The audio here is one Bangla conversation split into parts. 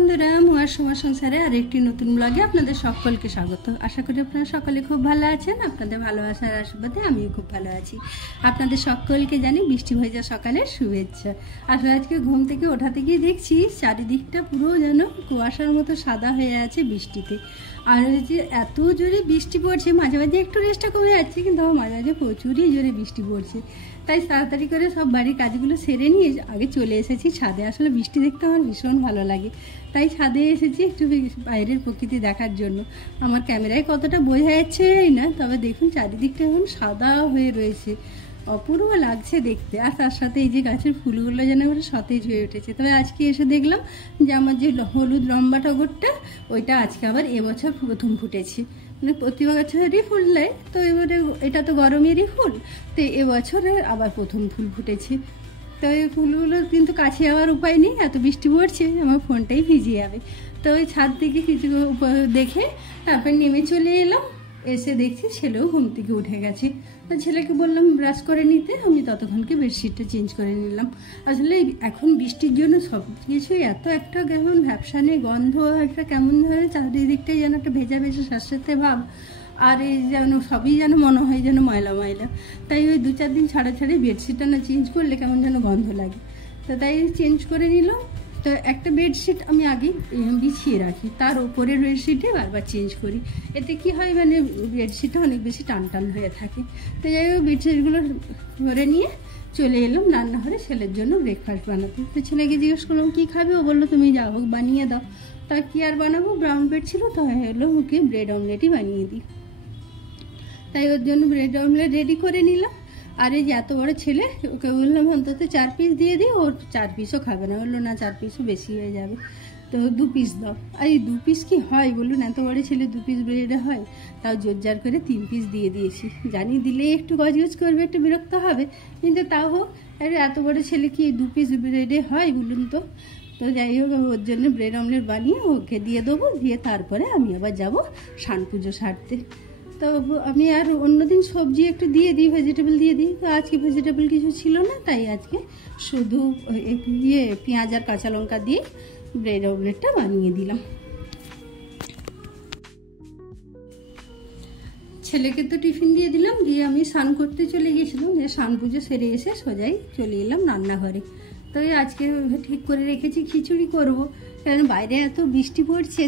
বন্ধুরা, মুয়ার সময় সংসারে আরেকটি নতুন ব্লগে আপনাদের সকলকে স্বাগত। আশা করি আপনারা সকলে খুব ভালো আছেন। আপনাদের ভালোবাসার আশীর্বাদে আমিও খুব ভালো আছি। আপনাদের সকলকে জানি বৃষ্টি ভেজা সকালের শুভেচ্ছা। আসলে আজকে ঘুম থেকে ওঠাতে গিয়ে দেখছি চারিদিকটা পুরো যেন কুয়াশার মতো সাদা হয়ে আছে বৃষ্টিতে। আর ওই যে এত জোরে বৃষ্টি পড়ছে, মাঝে মাঝে একটু রেস্টটা কমে যাচ্ছে, কিন্তু মাঝে মাঝে প্রচুরই জোরে বৃষ্টি পড়ছে। তাই তাড়াতাড়ি করে সব বাড়ির কাজগুলো সেরে নিয়ে আগে চলে এসেছি ছাদে। আসলে বৃষ্টি দেখতে আমার ভীষণ ভালো লাগে, তাই ছাদে এসেছি একটু বাইরের প্রকৃতি দেখার জন্য। আমার ক্যামেরায় কতটা বোঝা যাচ্ছে না, তবে দেখুন চারিদিকটা এখন সাদা হয়ে রয়েছে, অপূর্ব লাগছে দেখতে। আর তার সাথে এই যে গাছের ফুলগুলো যেন আমার সতেজ হয়ে উঠেছে। তবে আজকে এসে দেখলাম যে আমার যে হলুদ লম্বা টগরটা, ওইটা আজকে আবার এবছর প্রথম ফুটেছে। মানে প্রতি বছরই ফুল দেয়, তো এবারে এটা তো গরমেরই ফুল, তো এবছরে আবার প্রথম ফুল ফুটেছে। তো এই ফুলগুলো কিন্তু কাছে যাওয়ার উপায় নেই, এত বৃষ্টি পড়ছে, আমার ফোনটাই ভিজে যাবে। তো ওই ছাদ থেকে কিছু দেখে তারপর নেমে চলে এলাম। এসে দেখছি ছেলেও ঘুম থেকে উঠে গেছে, তো ছেলেকে বললাম ব্রাশ করে নিতে, আমি ততক্ষণকে বেডশিটটা চেঞ্জ করে নিলাম। আসলে এখন বৃষ্টির জন্য সব কিছুই এত একটা কেমন ভ্যাপসানে গন্ধ, একটা কেমন ধরনের চারিদিকটাই যেন একটা ভেজা ভেজা স্বাস্থ্যতে ভাব। আর এই যেন সবই যেন মনে হয় যেন ময়লা ময়লা। তাই ওই 2-4 দিন ছাড়া ছাড়াই বেডশিটটা না চেঞ্জ করলে কেমন যেন গন্ধ লাগে, তো তাই চেঞ্জ করে নিলাম। তো একটা বেডশিট আমি আগে বিছিয়ে রাখি, তার ওপরের বেডশিটে বারবার চেঞ্জ করি। এতে কি হয়, মানে বেডশিটটা অনেক বেশি টান টান হয়ে থাকে। তো যাই হোক বেডশিটগুলো ধরে নিয়ে চলে এলাম রান্নাঘরে ছেলের জন্য ব্রেকফাস্ট বানাতে। তো ছেলেকে জিজ্ঞেস করলাম কী খাবে, ও বললো তুমি যা হোক বানিয়ে দাও। তা কি আর বানাবো, ব্রাউন ব্রেড ছিল, তো হলো ওকে ব্রেড অমলেটই বানিয়ে দিই। তাই ওর জন্য ব্রেড অমলেট রেডি করে নিলাম। আর এই যে এত বড় ছেলে, ওকে বললাম অন্তত 4 পিস দিয়ে দিই, ওর 4 পিসও খাবে না, বললো না 4 পিসও বেশি হয়ে যাবে, তো 2 পিস দাও। আর এই 2 পিস কি হয় বলুন, এত বড় ছেলে 2 পিস ব্রেডে হয়? তাও জোরজার করে 3 পিস দিয়ে দিয়েছি। জানি দিলে একটু গজগজ করবে, একটু বিরক্ত হবে, কিন্তু তাও হোক, আরে এত বড় ছেলে কি 2 পিস ব্রেডে হয় বলুন তো? তো যাই হোক ওর জন্য ব্রেড অমলেট বানিয়ে ওকে দিয়ে দেবো, দিয়ে তারপরে আমি আবার যাব সান পুজো সারতে। তো আমি আর অন্যদিন সবজি একটু দিয়ে দিই, ভেজিটেবল দিয়ে দিই, তো আজকে ভেজিটেবল কিছু ছিল না, তাই আজকে শুধু পেঁয়াজ আর কাঁচা লঙ্কা দিয়ে ব্রেড অমলেটটা বানিয়ে দিলাম। ছেলেকে তো টিফিন দিয়ে দিলাম, দিয়ে আমি স্নান করতে চলে গিয়েছিলাম, যে স্নান পুজো সেরে এসে সোজাই চলে এলাম রান্নাঘরে। তো আজকে ঠিক করে রেখেছি খিচুড়ি করব, কারণ বাইরে এত বৃষ্টি পড়ছে,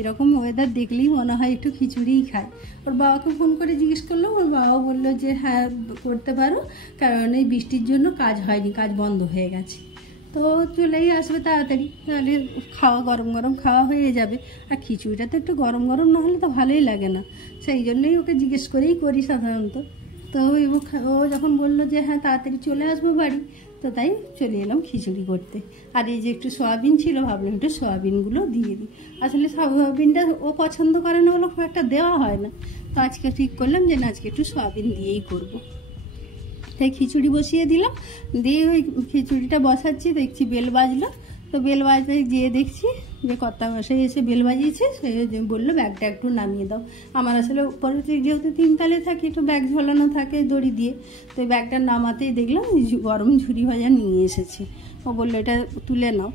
এরকম ওয়েদার দেখলেই মনে হয় একটু খিচুড়িই খায়। ওর বাবাকে ফোন করে জিজ্ঞেস করলাম, ওর বাবাও বললো যে হ্যাঁ করতে পারো, কারণ এই বৃষ্টির জন্য কাজ হয়নি, কাজ বন্ধ হয়ে গেছে। তো চলেই আসবে তাড়াতাড়ি, তাহলে খাওয়া গরম গরম খাওয়া হয়ে যাবে। আর খিচুড়িটা তো একটু গরম গরম না হলে তো ভালোই লাগে না, সেই জন্যই ওকে জিজ্ঞেস করেই করি সাধারণত। তো ও যখন বললো যে হ্যাঁ তাড়াতাড়ি চলে আসবো বাড়ি, তো তাই চলে এলাম খিচুড়ি করতে। আর এই যে একটু সয়াবিন ছিল, ভাবলাম একটু সয়াবিনগুলো দিয়ে দিই। আসলে সয়াবিনটা ও পছন্দ করে না, ওগুলো খুব একটা দেওয়া হয় না, তো আজকে ঠিক করলাম যে না আজকে একটু সয়াবিন দিয়েই করবো। তাই খিচুড়ি বসিয়ে দিলাম, দিয়ে ওই খিচুড়িটা বসাচ্ছি, দেখছি বেল বাজলো। তো বেল বাজতে গিয়ে দেখছি যে কর্তামশাই এসে বেল বাজিয়েছে, সে বললো ব্যাগটা একটু নামিয়ে দাও। আমার আসলে উপরে যেহেতু 3 তলায় থাকি, একটু ব্যাগ ঝোলানো থাকে দড়ি দিয়ে, তো ব্যাগটা নামাতেই দেখলাম গরম ঝুরি ভাজা নিয়ে এসেছে। ও বললো এটা তুলে নাও।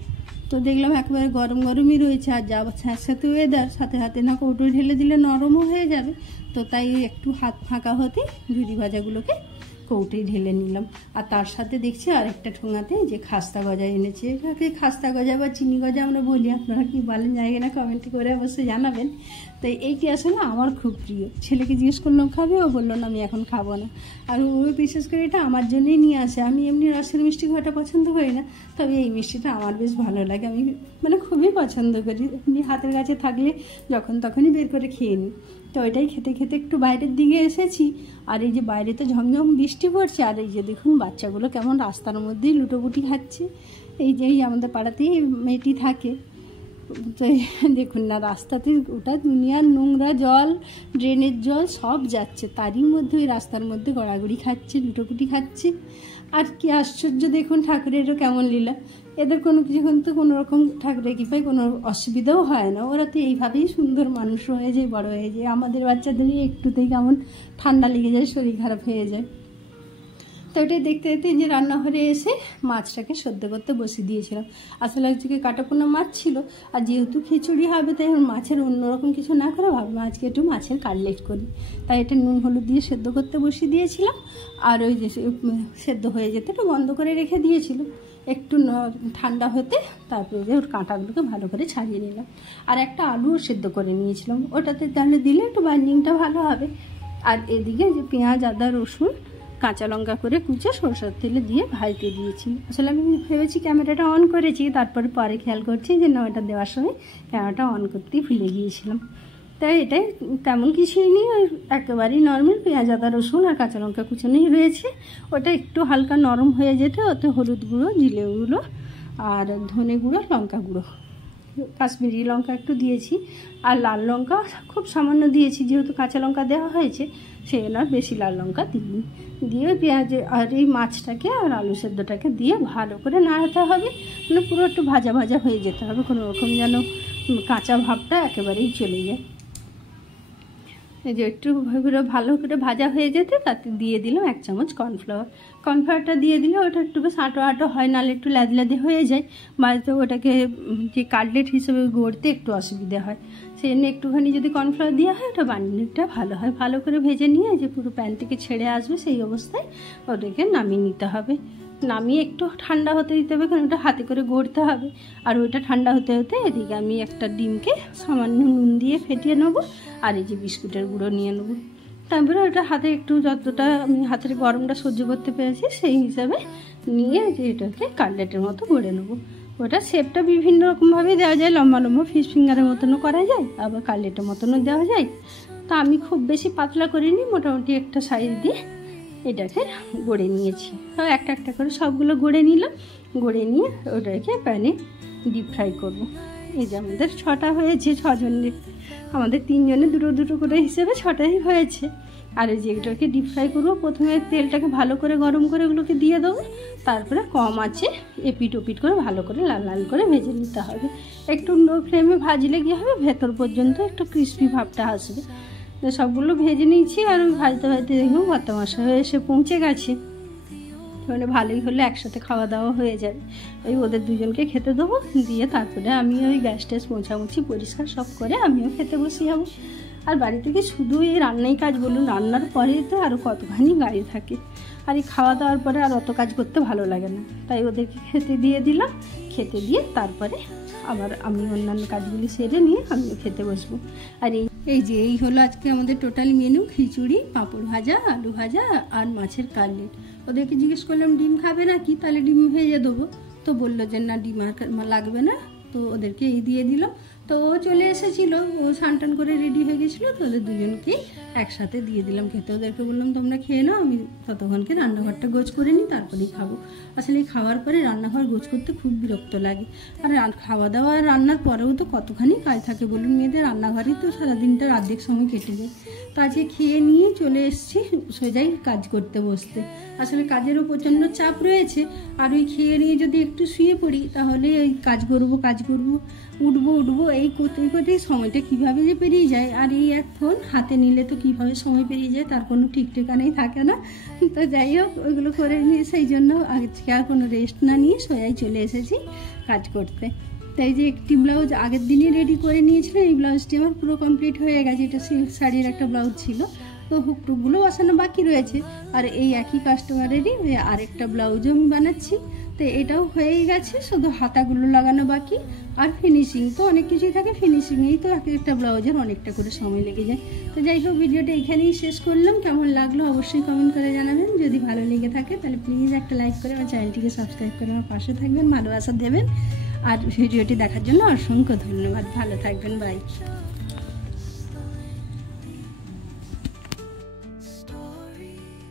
তো দেখলাম একেবারে গরম গরমই রয়েছে, আর যা সাথে ওয়েদার, সাথে হাতে না কৌটো ঢেলে দিলে নরমও হয়ে যাবে। তো তাই একটু হাত ফাঁকা হতে ঝুরি ভাজাগুলোকে কৌটোয় ঢেলে নিলাম। আর তার সাথে দেখছি আরেকটা ঠোঙাতে যে খাস্তা গজা এনেছে, এটাকে খাস্তা গজা বা চিনি গজা আমরা বলি, আপনারা কি বলেন জানি না, কমেন্ট করে অবশ্যই জানাবেন। তো এইটি আসলে আমার খুব প্রিয়। ছেলেকে জিজ্ঞেস করলাম খাবে, ও বললো না আমি এখন খাবো না। আর ও বিশেষ করে এটা আমার জন্যই নিয়ে আসে। আমি এমনি রসের মিষ্টি খুব একটা পছন্দ করি না, তবে এই মিষ্টিটা আমার বেশ ভালো লাগে, আমি মানে খুবই পছন্দ করি। এমনি হাতের কাছে থাকলে যখন তখনই বের করে খেয়ে নিই। তো ওইটাই খেতে খেতে একটু বাইরের দিকে এসেছি। আর এই যে বাইরে তো ঝমঝম বৃষ্টি পড়ছে, আর এই যে দেখুন বাচ্চাগুলো কেমন রাস্তার মধ্যেই লুটোপুটি খাচ্ছে। এই যে আমাদের পাড়াতেই মেয়েটি থাকে, তো দেখুন না রাস্তাতে ওটা দুনিয়ার নোংরা জল, ড্রেনের জল সব যাচ্ছে, তারই মধ্যে ওই রাস্তার মধ্যে গড়াগড়ি খাচ্ছে, লুটোপুটি খাচ্ছে। আর কি আশ্চর্য দেখুন, ঠাকুরেরও কেমন লীলা, এদের কোনো কিছু কিন্তু কোনো রকম ঠাকুরের কৃপায় কোনো অসুবিধাও হয় না, ওরা তো এইভাবেই সুন্দর মানুষ হয়ে যায়, বড় হয়ে যায়। আমাদের বাচ্চাদেরই একটুতেই কেমন ঠান্ডা লেগে যায়, শরীর খারাপ হয়ে যায়। তো এটাই দেখতে দেখতে যে রান্নাঘরে এসে মাছটাকে সেদ্ধ করতে বসিয়ে দিয়েছিলাম। আসলে আজকে কাটাপোনা মাছ ছিল, আর যেহেতু খিচুড়ি হবে তাই মাছের অন্যরকম কিছু না করে ভাবলাম আজকে একটু মাছের কাটলেট করি। তাই এটা নুন হলুদ দিয়ে সেদ্ধ করতে বসিয়ে দিয়েছিলাম। আর ওই যে সেদ্ধ হয়ে যেতে একটু বন্ধ করে রেখে দিয়েছিল, একটু ঠান্ডা হতে তারপরে যে ওর কাঁটাগুলোকে ভালো করে ছাড়িয়ে নিলাম। আর একটা আলুও সেদ্ধ করে নিয়েছিলাম, ওটাতে তাহলে দিলে একটু বাইন্ডিংটা ভালো হবে। আর এদিকে যে পেঁয়াজ আদা রসুন কাঁচা লঙ্কা করে কুচে সরষের তেলে দিয়ে ভাজতে দিয়েছি। আসলে আমি ভেবেছি ক্যামেরাটা অন করেছি, তারপরে পরে খেয়াল করছি যে না, ওটা দেওয়ার সময় ক্যামেরাটা অন করতেই ভুলে গিয়েছিলাম। তাই এটাই তেমন কিছুই নেই, একেবারেই নর্মাল পেঁয়াজ আদা রসুন আর কাঁচা লঙ্কা কুচানোই রয়েছে। ওটা একটু হালকা নরম হয়ে যেতে ওতে হলুদ গুঁড়ো জিরে গুঁড়ো আর ধনে গুঁড়ো লঙ্কা গুঁড়ো কাশ্মীরি লঙ্কা একটু দিয়েছি, আর লাল লঙ্কা খুব সামান্য দিয়েছি, যেহেতু কাঁচা লঙ্কা দেওয়া হয়েছে সেই জন্য বেশি লাল লঙ্কা দিইনি। দিয়ে পেঁয়াজ আর এই মাছটাকে আর আলু সেদ্ধটাকে দিয়ে ভালো করে নাড়াতে হবে, মানে পুরো একটু ভাজা ভাজা হয়ে যেতে হবে, কোনো রকম যেন কাঁচা ভাবটা একেবারেই চলে যায়। এই যে একটু ভালো করে ভাজা হয়ে যেতে তাতে দিয়ে দিলাম 1 চামচ কর্নফ্লাওয়ার। কর্নফ্লাওয়ারটা দিয়ে দিলে ওটা একটু বেশ আটো আটো হয়, নাহলে একটু ল্যাদে হয়ে যায়, বাড়িতে ওটাকে যে কাটলেট হিসেবে গড়তে একটু অসুবিধা হয়। সেই জন্য একটুখানি যদি কর্নফ্লাওয়ার দেওয়া হয় ওটা বান্ডিংটা ভালো হয়। ভালো করে ভেজে নিয়ে যে পুরো প্যান থেকে ছেড়ে আসবে সেই অবস্থায় ওটাকে নামিয়ে নিতে হবে। নামিয়ে একটু ঠান্ডা হতে দিতে হবে, কারণ ওটা হাতে করে গড়তে হবে। আর ওইটা ঠান্ডা হতে হতে এদিকে আমি একটা ডিমকে সামান্য নুন দিয়ে ফেটিয়ে নেবো, আর এই যে বিস্কুটের গুঁড়ো নিয়ে নেবো। তারপরে ওটা হাতে একটু যতটা আমি হাতের গরমটা সহ্য করতে পেরেছি সেই হিসাবে নিয়ে যে এটাকে কাটলেটের মতো গড়ে নেবো। ওটা শেপটা বিভিন্ন রকমভাবে দেওয়া যায়, লম্বা লম্বা ফিশ ফিঙ্গারের মতনও করা যায়, আবার কাটলেটের মতনও দেওয়া যায়। তা আমি খুব বেশি পাতলা করিনি, মোটামুটি একটা সাইজ দিয়ে এটাকে গড়ে নিয়েছি। একটা একটা করে সবগুলো গড়ে নিলাম, গড়ে নিয়ে ওটাকে প্যানে ডিপ ফ্রাই করবো। এই যে আমাদের 6টা হয়েছে, 6 জনের, আমাদের 3 জনের দুটো দুটো করে হিসেবে 6টাই হয়েছে। আর এই যে এগুলোকে ডিপ ফ্রাই করবো, প্রথমে তেলটাকে ভালো করে গরম করে এগুলোকে দিয়ে দেবো, তারপরে কম আঁচে এপিট ওপিট করে ভালো করে লাল লাল করে ভেজে নিতে হবে। একটু লো ফ্লেমে ভাজলে কী হবে, ভেতর পর্যন্ত একটু ক্রিস্পি ভাবটা আসবে। তো সবগুলো ভেজে নিয়েছি, আর ভাজতে ভাজতে দেখুন ভর্তামশা হয়ে এসে পৌঁছে গেছে। মানে ভালোই হলে একসাথে খাওয়া দাওয়া হয়ে যাবে। ওই ওদের দুজনকে খেতে দেবো, দিয়ে তারপরে আমি ওই গ্যাস ট্যাস মোছামুছি পরিষ্কার সব করে আমিও খেতে বসে যাবো। আর বাড়ি থেকে শুধু এই রান্নাই কাজ বলুন, রান্নার পরে তো আরও কতখানি গায়ে থাকে, আর এই খাওয়া দাওয়ার পরে আর অত কাজ করতে ভালো লাগে না। তাই ওদেরকে খেতে দিয়ে দিলাম, খেতে দিয়ে তারপরে আবার আমি অন্যান্য কাজগুলি সেরে নিয়ে আমিও খেতে বসবো। আর এই হলো আজকে আমাদের টোটাল মেনু, খিচুড়ি, পাঁপড় ভাজা, আলু ভাজা আর মাছের কাটলেট। ওদেরকে জিজ্ঞেস করলাম ডিম খাবে না কি, তাহলে ডিম ভেজে দেবো, তো বললো যে না ডিম আর লাগবে না, তো ওদেরকে এই দিয়ে দিলাম। তো ও চলে এসেছিলো, ও স্নান করে রেডি হয়ে গেছিলো, তো ওদের দুজনকেই একসাথে দিয়ে দিলাম খেতে। ওদেরকে বললাম তোমরা খেয়ে নাও, আমি ততক্ষণকে রান্নাঘরটা গোছ করে নিই, তারপরেই খাবো। আসলে এই খাওয়ার পরে রান্নাঘর গোছ করতে খুব বিরক্ত লাগে, আর খাওয়া দাওয়া আর রান্নার পরেও তো কতখানি কাজ থাকে বলুন, মেয়েদের রান্নাঘরেই তো সারাদিনটা অর্ধেক সময় কেটে যায়। তো আজকে খেয়ে নিয়ে চলে এসেছি সোজাই কাজ করতে বসতে। আসলে কাজেরও প্রচণ্ড চাপ রয়েছে, আর ওই খেয়ে নিয়ে যদি একটু শুয়ে পড়ি তাহলে ওই কাজ করবো উঠবো এই করতেই সময়টা কীভাবে যে পেরিয়ে যায়। আর এই এক ফোন হাতে নিলে তো কীভাবে সময় পেরিয়ে যায় তার কোনো ঠিক ঠিকানাই থাকে না। তো যাই হোক ওইগুলো করে নিয়ে সেই জন্য আজকে আর কোনো রেস্ট না নিয়ে সোজাই চলে এসেছি কাজ করতে। তাই যে একটি ব্লাউজ আগের দিনই রেডি করে নিয়েছিল, এই ব্লাউজটি আমার পুরো কমপ্লিট হয়ে গেছে। এটা সিল্ক শাড়ির একটা ব্লাউজ ছিল, তো হুকটুকগুলো বসানো বাকি রয়েছে। আর এই একই কাস্টমারেরই আরেকটা ব্লাউজও আমি বানাচ্ছি, তো এটাও হয়েই গেছে, শুধু হাতাগুলো লাগানো বাকি। আর ফিনিশিং তো অনেক কিছুই থাকে, ফিনিশিংয়েই তো একটা ব্লাউজের অনেকটা করে সময় লেগে যায়। তো যাই হোক ভিডিওটা এখানেই শেষ করলাম। কেমন লাগলো অবশ্যই কমেন্ট করে জানাবেন। যদি ভালো লেগে থাকে তাহলে প্লিজ একটা লাইক করে আমার চ্যানেলটিকে সাবস্ক্রাইব করে আমার পাশে থাকবেন, ভালোবাসা দেবেন। আর ভিডিওটি দেখার জন্য অসংখ্য ধন্যবাদ। ভালো থাকবেন, বাই।